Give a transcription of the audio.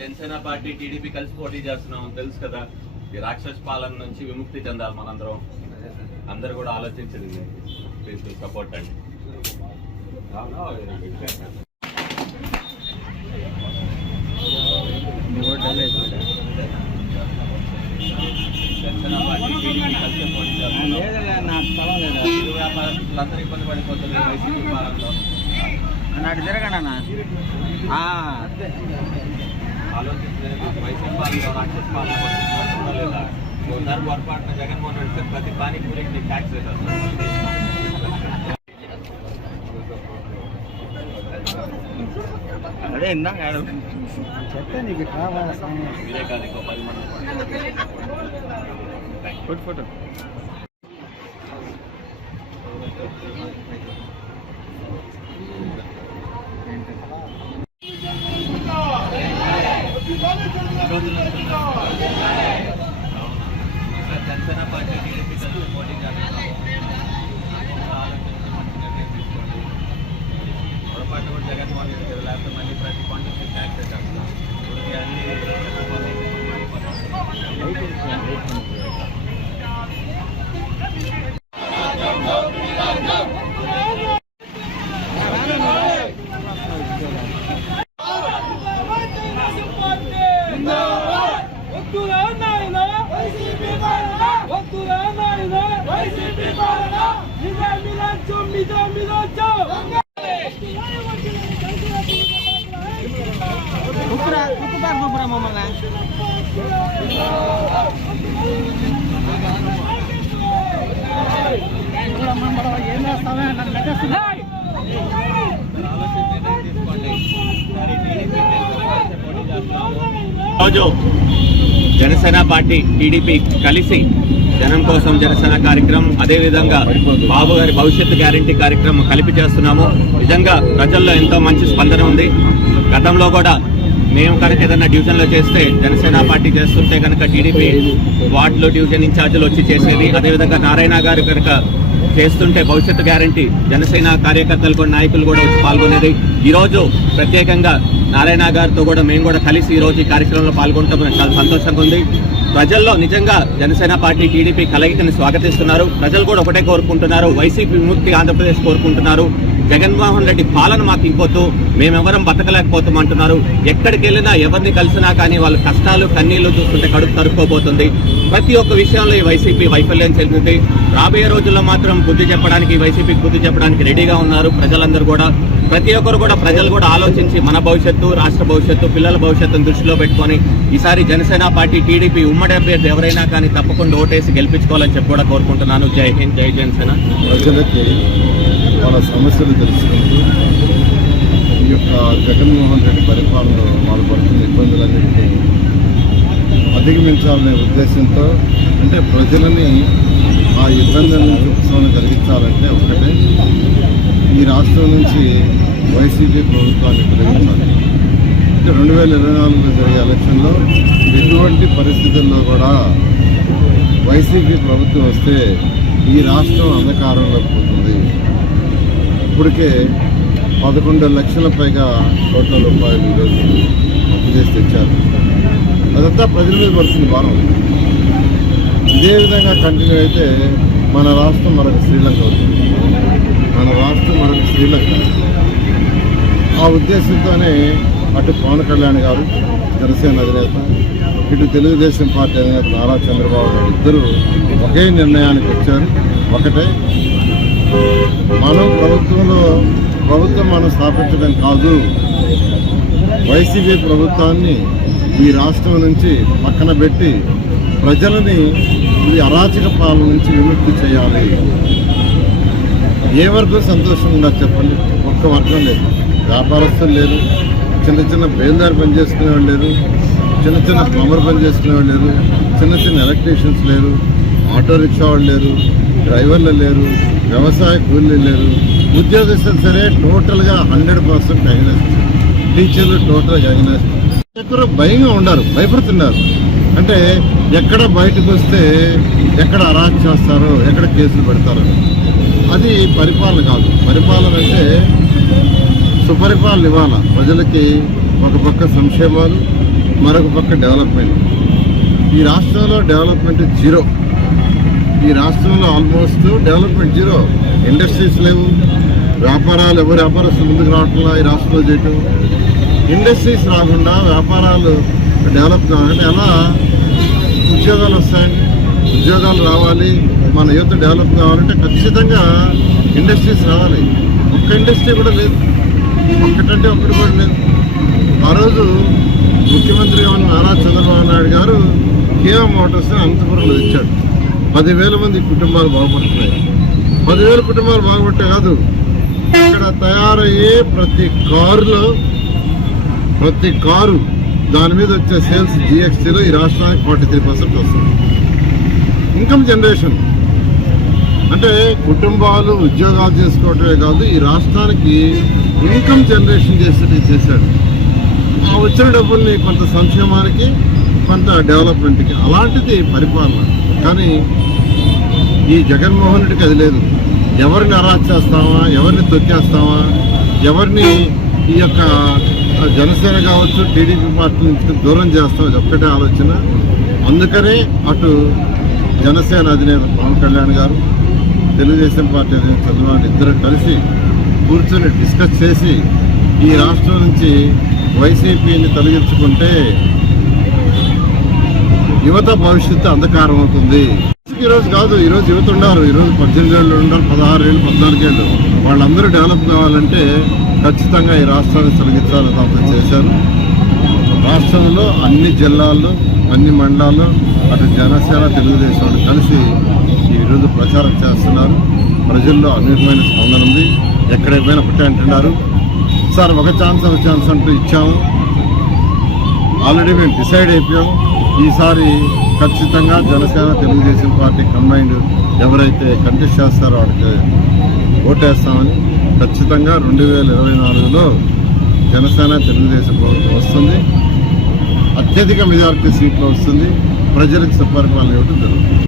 Janasena party TDP కలిసి పోటీ చేస్తున్నాం తెలుసు కదా. ఈ రాక్షస పాలన నుంచి విముక్తి చెందాలి మనందరం. అందరూ కూడా ఆలోచించండి, ప్లీజ్ సపోర్ట్ అండి. జనసేన పార్టీ టీడీపీ కలిసి పోటీ చేస్తున్నాం. ఇరు వ్యాపారస్తులందరూ ఇబ్బంది పడిపోతున్నారు వైసీపీ పాలనలో. నాటి జరగండి ఆలోచించలేదు. వైసీపీ పాలనలో రాక్షస పాలన లేదా ఒకసారి పొరపాటున జగన్మోహన్ రెడ్డి ప్రతి పానీపూరికి ట్యాక్స్ వేసేస్తారు. అదే ఇందాక చెప్తే నీకు మీరే కాదు ఇంకో 10 మంది ఫోటో జనసేన పార్టీ టీడీపీ కలిసి పోటీ చేస్తున్నాము. ఆలోచించి మంచి నిర్ణయం తీసుకోండి. పొరపాటు కూడా జగన్మోహన్ రెడ్డి గారు లేకపోతే మళ్ళీ ప్రతి పంటకి ట్యాక్స్ చేస్తాం. ఇప్పటికీ అన్ని రోజు జనసేన పార్టీ టీడీపీ కలిసి జనం కోసం జనసేన కార్యక్రమం, అదేవిధంగా బాబు గారి భవిష్యత్తు గ్యారంటీ కార్యక్రమం కలిపి చేస్తున్నాము. నిజంగా ప్రజల్లో ఎంతో మంచి స్పందన ఉంది. గతంలో కూడా మేము కనుక ఏదైనా డివిజన్లో చేస్తే జనసేన పార్టీ చేస్తుంటే కనుక టీడీపీ వార్డులో డివిజన్ ఇన్ఛార్జీలు వచ్చి చేసేది. అదేవిధంగా నారాయణ గారు కనుక చేస్తుంటే భవిష్యత్తు గ్యారంటీ జనసేన కార్యకర్తలు కూడా నాయకులు కూడా వచ్చి పాల్గొనేది. ఈరోజు ప్రత్యేకంగా నారాయణ గారితో కూడా మేము కూడా కలిసి ఈరోజు ఈ కార్యక్రమంలో పాల్గొనడం చాలా సంతోషంగా ఉంది. ప్రజల్లో నిజంగా జనసేన పార్టీ టీడీపీ కలయికని స్వాగతిస్తున్నారు. ప్రజలు కూడా ఒకటే కోరుకుంటున్నారు, వైసీపీ విముక్తి ఆంధ్రప్రదేశ్ కోరుకుంటున్నారు. జగన్మోహన్ రెడ్డి పాలన మాకు ఇంకొద్దు, మేమెవరం బతకలేకపోతామంటున్నారు. ఎక్కడికి వెళ్ళినా ఎవరిని కలిసినా కానీ వాళ్ళ కష్టాలు కన్నీళ్లు చూస్తుంటే కడుపు తరుక్కోబోతుంది. ప్రతి ఒక్క విషయంలో ఈ వైసీపీ వైఫల్యం చెందింది. రాబోయే రోజుల్లో మాత్రం బుద్ధి చెప్పడానికి, వైసీపీకి బుద్ధి చెప్పడానికి రెడీగా ఉన్నారు ప్రజలందరూ కూడా. ప్రతి ఒక్కరు కూడా ప్రజలు కూడా ఆలోచించి మన భవిష్యత్తు, రాష్ట్ర భవిష్యత్తు, పిల్లల భవిష్యత్తును దృష్టిలో పెట్టుకొని ఈసారి జనసేన పార్టీ టీడీపీ ఉమ్మడి అభ్యర్థి ఎవరైనా కానీ తప్పకుండా ఓటేసి గెలిపించుకోవాలని చెప్పి కూడా కోరుకుంటున్నాను. జై హింద్, జై జనసేన. ప్రజలకి వాళ్ళ సమస్యలు తెలుసుకుంటూ ఈ యొక్క జగన్మోహన్ రెడ్డి పరిపాలనలో వాళ్ళు పడుతున్న ఇబ్బందులన్నింటినీ అధిగమించాలనే ఉద్దేశంతో, అంటే ప్రజలని ఆ ఇబ్బందుల నుంచి ఉపశమనం కలిగించాలంటే ఒకటే, ఈ రాష్ట్రం నుంచి వైసీపీ ప్రభుత్వాన్ని తొలగించాలి. అంటే 2024లో జరిగే ఎలక్షన్లో ఎటువంటి పరిస్థితుల్లో కూడా వైసీపీ ప్రభుత్వం వస్తే ఈ రాష్ట్రం అంధకారంలో పోతుంది. ఇప్పటికే 11 లక్షల పైగా కోట్ల రూపాయలు ఈరోజు అప్పు చేసి తెచ్చారు. అదంతా ప్రజల మీద పడుతుంది భారం. ఇదే విధంగా కంటిన్యూ అయితే మన రాష్ట్రం మరొక శ్రీలంక అవుతుంది. మన రాష్ట్రం మరొక శ్రీలంక. ఆ ఉద్దేశంతోనే అటు పవన్ కళ్యాణ్ గారు జనసేన అధినేత, ఇటు తెలుగుదేశం పార్టీ అధినేత నారా చంద్రబాబు నాయుడు ఇద్దరు ఒకే నిర్ణయానికి వచ్చారు. ఒకటే, మనం ప్రభుత్వం మనం స్థాపించడం కాదు, వైసీపీ ప్రభుత్వాన్ని ఈ రాష్ట్రం నుంచి పక్కన పెట్టి ప్రజలని ఈ అరాచక పాలన నుంచి విముక్తి చేయాలి. ఏ వర్గం సంతోషంగా ఉండదు చెప్పండి? ఒక్క వర్గం లేదు. వ్యాపారస్తులు లేరు, చిన్న చిన్న బేల్దారి పని చేసుకునేవాళ్ళు లేరు, చిన్న చిన్న ప్లంబర్ పని చేసుకునేవాళ్ళు లేరు, చిన్న చిన్న ఎలక్ట్రీషియన్స్ లేరు, ఆటో రిక్షా వాళ్ళు లేరు, డ్రైవర్లు లేరు, వ్యవసాయ కూలీలు లేరు, ఉద్యోగస్తులు సరే టోటల్గా 100% అగైనెస్ట్, టీచర్లు టోటల్గా అగైనెస్ట్. ఎక్కడో భయంగా ఉండారు, భయపడుతున్నారు. అంటే ఎక్కడ బయటకు వస్తే ఎక్కడ అరాచ్ చేస్తారో, ఎక్కడ కేసులు పెడతారో. అది పరిపాలన కాదు. పరిపాలన అంటే సుపరిపాలన ఇవ్వాలా ప్రజలకి. ఒక పక్క సంక్షేమాలు, మరొక పక్క డెవలప్మెంట్. ఈ రాష్ట్రంలో డెవలప్మెంట్ జీరో. ఈ రాష్ట్రంలో ఆల్మోస్ట్ డెవలప్మెంట్ జీరో. ఇండస్ట్రీస్ లేవు, వ్యాపారాలు ఎవరు వ్యాపారస్తులు ముందుకు రావట్లా ఈ రాష్ట్రంలో చేయటం. ఇండస్ట్రీస్ రాకుండా వ్యాపారాలు డెవలప్ కావాలంటే ఎలా ఉద్యోగాలు వస్తాయండి? ఉద్యోగాలు రావాలి, మన యువత డెవలప్ కావాలంటే ఖచ్చితంగా ఇండస్ట్రీస్ రావాలి. ఒక్క ఇండస్ట్రీ కూడా లేదు, ఒక్కటంటే ఒక్కటి కూడా లేదు. ఆ రోజు ముఖ్యమంత్రిగా ఉన్న నారా చంద్రబాబు నాయుడు గారు కియా మోటార్స్ని అనంతపురంలో తెచ్చాడు. 10,000 మంది కుటుంబాలు బాగుపడుతున్నాయి. 10,000 కుటుంబాలు బాగుపట్టే కాదు, ఇక్కడ తయారయ్యే ప్రతి కారు దాని మీద వచ్చే సేల్స్ జిఎస్టీలో ఈ రాష్ట్రానికి 43% వస్తుంది. ఇన్కమ్ జనరేషన్ అంటే కుటుంబాలు ఉద్యోగాలు చేసుకోవటమే కాదు, ఈ రాష్ట్రానికి ఇన్కమ్ జనరేషన్ చేశాడు. ఆ వచ్చిన డబ్బుల్ని కొంత సంక్షేమానికి, కొంత డెవలప్మెంట్కి. అలాంటిది పరిపాలన. కానీ ఈ జగన్మోహన్ రెడ్డికి అది లేదు. ఎవరిని అరాచ్ చేస్తామా, ఎవరిని తొక్కేస్తామా, ఎవరిని ఈ యొక్క జనసేన కావచ్చు టీడీపీ పార్టీ నుంచి దూరం చేస్తాం, అది ఒక్కటే ఆలోచన. అందుకనే అటు జనసేన అధినేత పవన్ కళ్యాణ్ గారు, తెలుగుదేశం పార్టీ అధినేత చంద్రబాబు ఇద్దరు కలిసి కూర్చొని డిస్కస్ చేసి ఈ రాష్ట్రం నుంచి వైసీపీని తొలగించుకుంటే యువత భవిష్యత్తు అంధకారం అవుతుంది. ఈరోజు కాదు, ఈరోజు యువత ఉన్నారు. ఈరోజు 18 ఏళ్ళు ఉన్నారు, 16 ఏళ్ళు, 14 ఏళ్ళు. వాళ్ళందరూ డెవలప్ కావాలంటే ఖచ్చితంగా ఈ రాష్ట్రాన్ని తొలగించాలని తప్ప చేశారు. రాష్ట్రంలో అన్ని జిల్లాల్లో, అన్ని మండలాల్లో అటు జనసేన తెలుగుదేశం వాళ్ళు కలిసి ఈరోజు ప్రచారం చేస్తున్నారు. ప్రజల్లో అనూహ్యమైన స్పందన ఉంది. ఎక్కడికి పోయినా ఒకటే అంటున్నారు, సార్ ఒక ఛాన్స్ అంటూ ఇచ్చాము, ఆల్రెడీ మేము డిసైడ్ అయిపోయాము. ఈసారి ఖచ్చితంగా జనసేన తెలుగుదేశం పార్టీ కంబైన్డ్ ఎవరైతే కంటెస్ట్ చేస్తారో వాడికి ఓటేస్తామని. ఖచ్చితంగా 2024లో జనసేన తెలుగుదేశం ప్రభుత్వం వస్తుంది. అత్యధిక మెజారిటీ సీట్లు వస్తుంది. ప్రజలకు సుపరిపాలన ఇవ్వడం జరుగుతుంది.